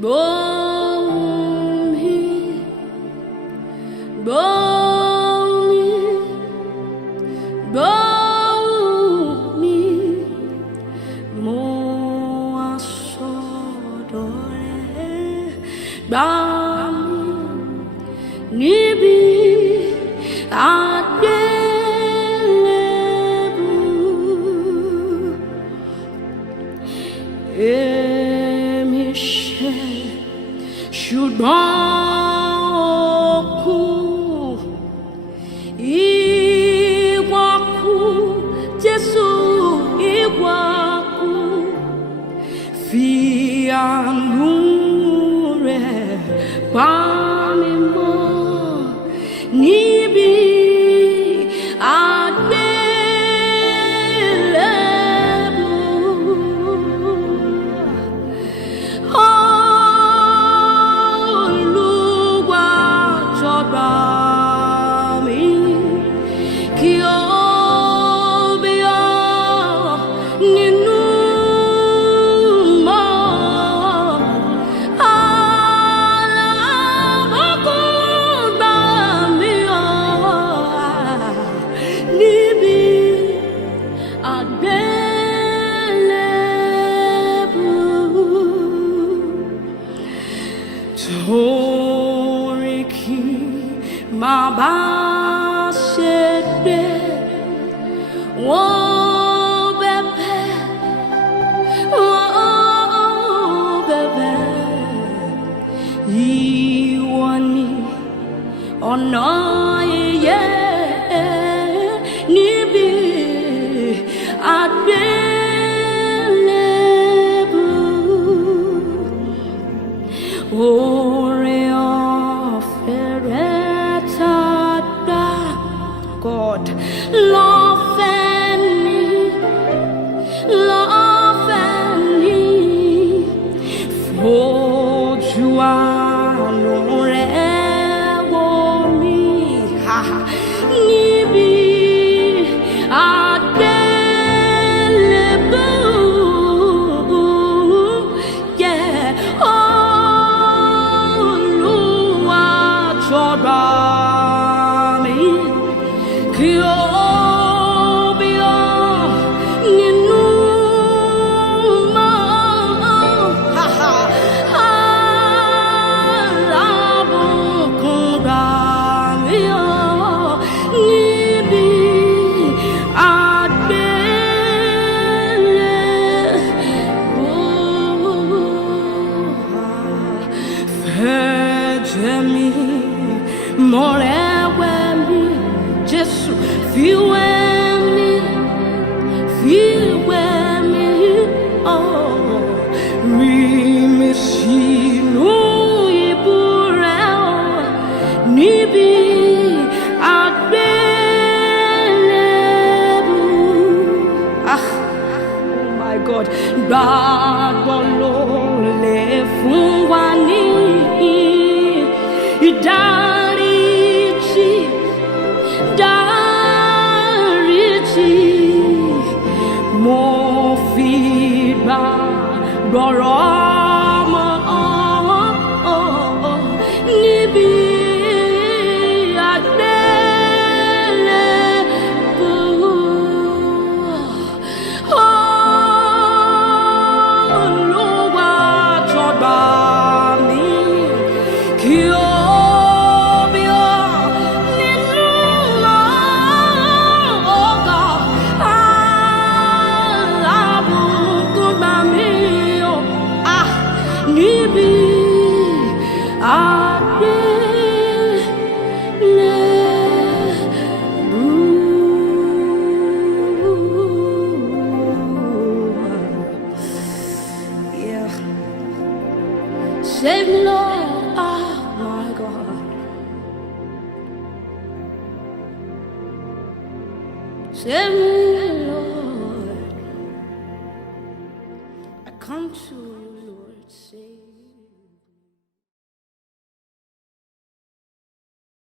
Gbohun mi, gbohun mi, gbohun mi, mo wá sọ́dọ̀ rẹ, gbà mí níbi agbelebu. Èmi ṣẹ̀, ṣùgbọ́n kú, ìwọ kú, Jésù, ìwọ kú, fi àánú rẹ̀ pa mí mọ́ níbi agbelebu. Oluwa jọ̀gbà mi, kí o bí ọ nínú mọ́. Alabukun gbà mí ọ níbi agbelebu. Torí kí má bá segbe, wọ́n bẹ̀bẹ̀, wọ́n bẹ̀bẹ̀. Ìwọ ni ọ̀nà ìyè níbi agbelebu. Oore ọ̀fẹ́ rẹ tá gbà, God, Lofe ni, Lofe ni, Foju àánú rẹ wò mí, níbi agbelebu. Yeah, Oluwa jọ̀gbà mi, kí o bí ọ nínú mọ́. Alabukun gbà mí ọ níbi agbelebu. Feje mi, mọ̀rẹ́wẹ́ mi, Jésù, fíwẹ́ mi, rí mi sínú ibú rẹ níbi agbelebu. Oh my God, Gbagbo ló lè fún wa ní ìdáríjì, dáríjì. Mo fi gbàgbọ́ mọ́ níbi agbelebu. Oluwa jọ̀gbà mi, kí o bí ọ nínú mọ́. Oh God, Alabukun gbà mí ọ níbi agbelebu. Yeah. Save me, Lord. Oh my God. Save me, Lord. I come to